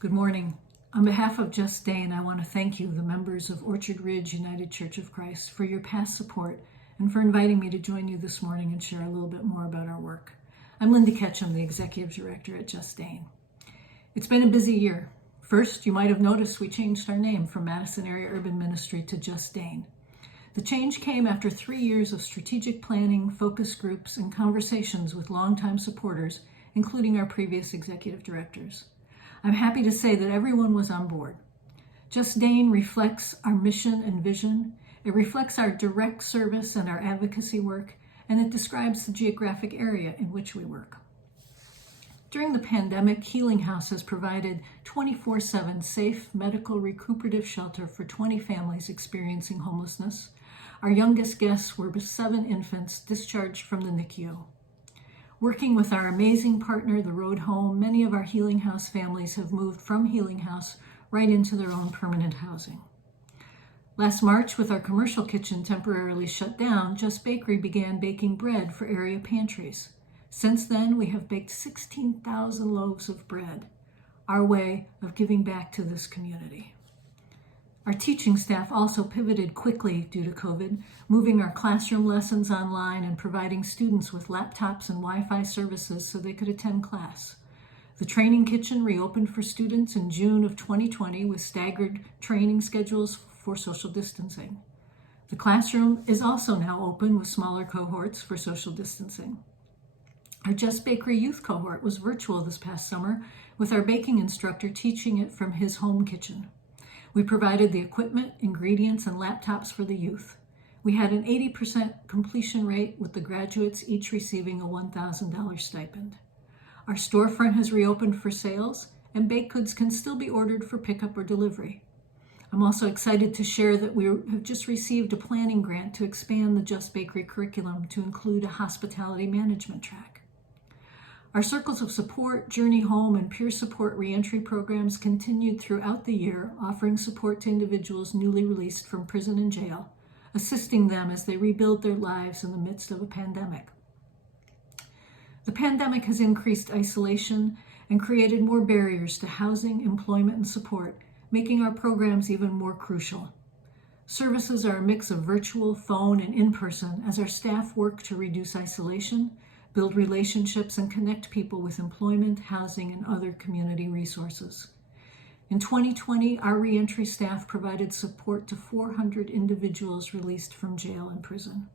Good morning. On behalf of Just Dane, I want to thank you, the members of Orchard Ridge United Church of Christ, for your past support and for inviting me to join you this morning and share a little bit more about our work. I'm Linda Ketchum, the Executive Director at Just Dane. It's been a busy year. First, you might have noticed we changed our name from Madison Area Urban Ministry to Just Dane. The change came after 3 years of strategic planning, focus groups, and conversations with longtime supporters, including our previous executive directors. I'm happy to say that everyone was on board. Just Dane reflects our mission and vision. It reflects our direct service and our advocacy work, and it describes the geographic area in which we work. During the pandemic, Healing House has provided 24/7 safe medical recuperative shelter for 20 families experiencing homelessness. Our youngest guests were 7 infants discharged from the NICU. Working with our amazing partner, The Road Home, many of our Healing House families have moved from Healing House right into their own permanent housing. Last March, with our commercial kitchen temporarily shut down, Just Bakery began baking bread for area pantries. Since then, we have baked 16,000 loaves of bread, our way of giving back to this community. Our teaching staff also pivoted quickly due to COVID, moving our classroom lessons online and providing students with laptops and Wi-Fi services so they could attend class. The training kitchen reopened for students in June of 2020 with staggered training schedules for social distancing. The classroom is also now open with smaller cohorts for social distancing. Our Just Bakery youth cohort was virtual this past summer, with our baking instructor teaching it from his home kitchen. We provided the equipment, ingredients, and laptops for the youth. We had an 80% completion rate, with the graduates each receiving a $1,000 stipend. Our storefront has reopened for sales, and baked goods can still be ordered for pickup or delivery. I'm also excited to share that we have just received a planning grant to expand the Just Bakery curriculum to include a hospitality management track. Our Circles of Support, Journey Home, and Peer Support reentry programs continued throughout the year, offering support to individuals newly released from prison and jail, assisting them as they rebuild their lives in the midst of a pandemic. The pandemic has increased isolation and created more barriers to housing, employment, and support, making our programs even more crucial. Services are a mix of virtual, phone, and in-person as our staff work to reduce isolation, build relationships, and connect people with employment, housing, and other community resources. In 2020, our reentry staff provided support to 400 individuals released from jail and prison.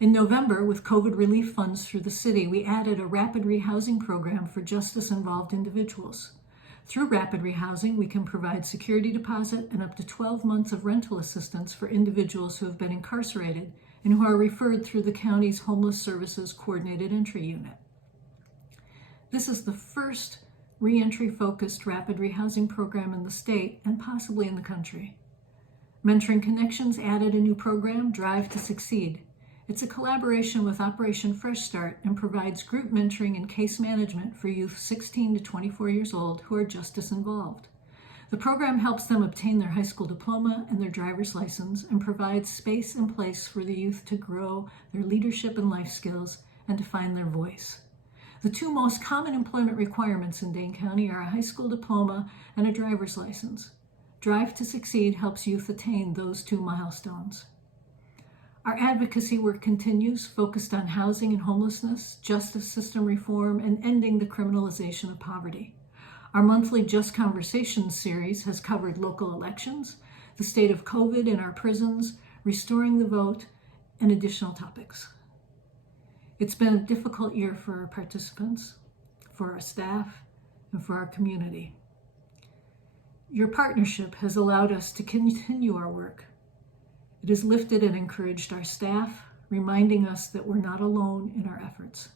In November, with COVID relief funds through the city, we added a rapid rehousing program for justice-involved individuals. Through rapid rehousing, we can provide security deposit and up to 12 months of rental assistance for individuals who have been incarcerated and who are referred through the county's Homeless Services Coordinated Entry Unit. This is the first reentry-focused rapid rehousing program in the state and possibly in the country. Mentoring Connections added a new program, Drive to Succeed. It's a collaboration with Operation Fresh Start and provides group mentoring and case management for youth 16 to 24 years old who are justice involved. The program helps them obtain their high school diploma and their driver's license and provides space and place for the youth to grow their leadership and life skills and to find their voice. The 2 most common employment requirements in Dane County are a high school diploma and a driver's license. Drive to Succeed helps youth attain those 2 milestones. Our advocacy work continues, focused on housing and homelessness, justice system reform, and ending the criminalization of poverty. Our monthly Just Conversations series has covered local elections, the state of COVID in our prisons, restoring the vote, and additional topics. It's been a difficult year for our participants, for our staff, and for our community. Your partnership has allowed us to continue our work. It has lifted and encouraged our staff, reminding us that we're not alone in our efforts.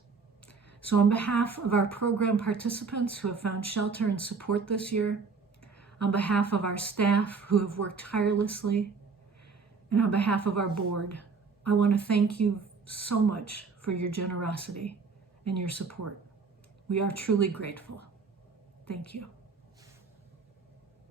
So on behalf of our program participants who have found shelter and support this year, on behalf of our staff who have worked tirelessly, and on behalf of our board, I want to thank you so much for your generosity and your support. We are truly grateful. Thank you.